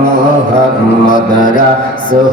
মুহাম্মদ রাসূল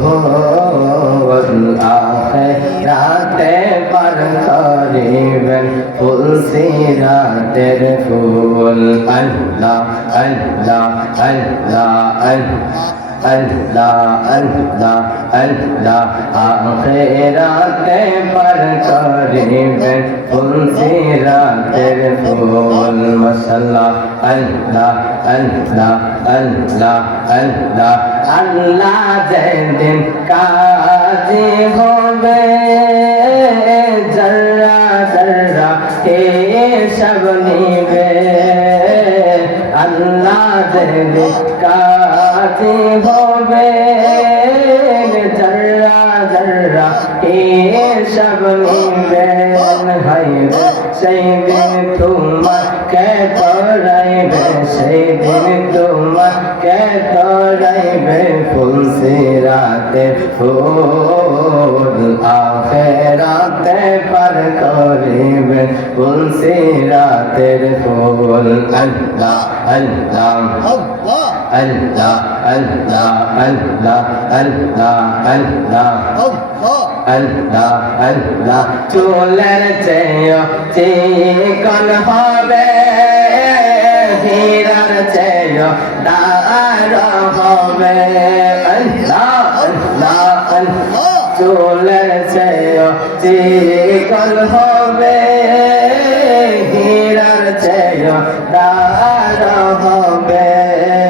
আখিরাতে পার করিবেন ফুল সিরাতের ফুল আল্লাহ আল্লাহ আল্লাহ আল্লাহ আল্লাহ আল্লাহ আখিরাতে পার করিবেন ফুল সিরাতের ফুল মাশাআল্লাহ আল্লাহ আল্লাহ আল্লাহ আল্লাহ আল্লাহ যেদিন কাজী হবে জর্রা জর্রা হিসাব নিবে আল্লাহ যেদিন কাজী হবে জর্রা জর্রা হিসাব নিবে হায়রে সেই দিন তোমাকে তোরাইবে সেই দিন তোমাকে তোরাইবে ফুল সিরাতের ফুল আখিরাতে পার করিবে ফুল সিরাতের ফুল আল্লাহ আল্লাহ আল্লাহ আল্লাহ আল্লাহ আল্লাহ আল্লাহ আল্লাহ আল্লাহ চুলের চেয়ে চিকন হবে হীরার চেয়ে দার হবে আল্লাহ আল্লাহ আল্লাহ চুলের চেয়ে চিকন হবে হীরার চেয়ে দার হবে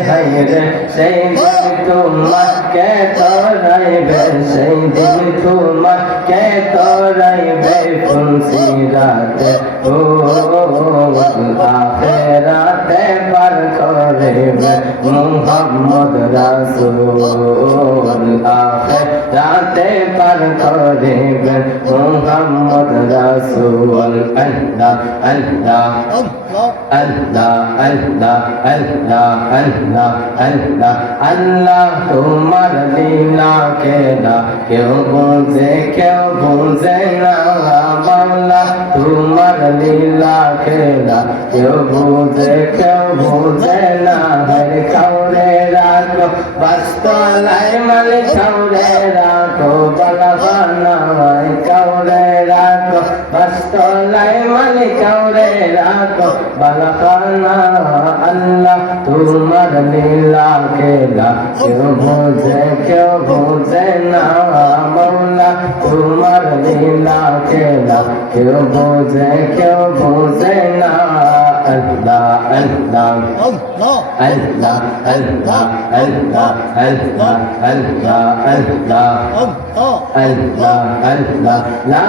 হায়রে সেই দিন তোমাকে তোরাইবে সেই দিন তোমাকে তোরাইবে ফুল সিরাতে আখিরাতে পার করিবে মুহাম্মদ রাসূল আখিরাতে পার করিবে মুহাম্মদ রাসূল আল্লাহ আল্লাহ আল্লাহ আল্লাহ আল্লাহ আল্লাহ আল্লাহ আল্লাহ তোমার লীলা খেলা কেউ বুঝে না মাওলা তোমার লীলা খেলা কেউ বুঝে না হর কাউরে রাখো বাস্তলায় মাল কাউরে রাখো বলবানা কাউরে রাখো বাস্তলায় মাল কাউরে রাখো বলবানা আল্লাহ তোমার লীলা খেলা কেউ বুঝে না মাওলা তোমার লীলা খেলা কেউ বুঝে না আল্লাহ আল্লাহ আল্লাহ আল্লাহ আল্লাহ আল্লাহ আল্লাহ আল্লাহ আল্লাহ আল্লাহ লা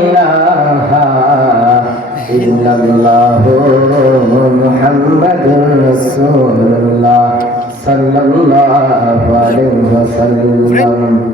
ইলাহা ইল্লাল্লাহু মুহাম্মাদুর রাসূলুল্লাহ সাল্লাল্লাহু আলাইহি ওয়াসাল্লাম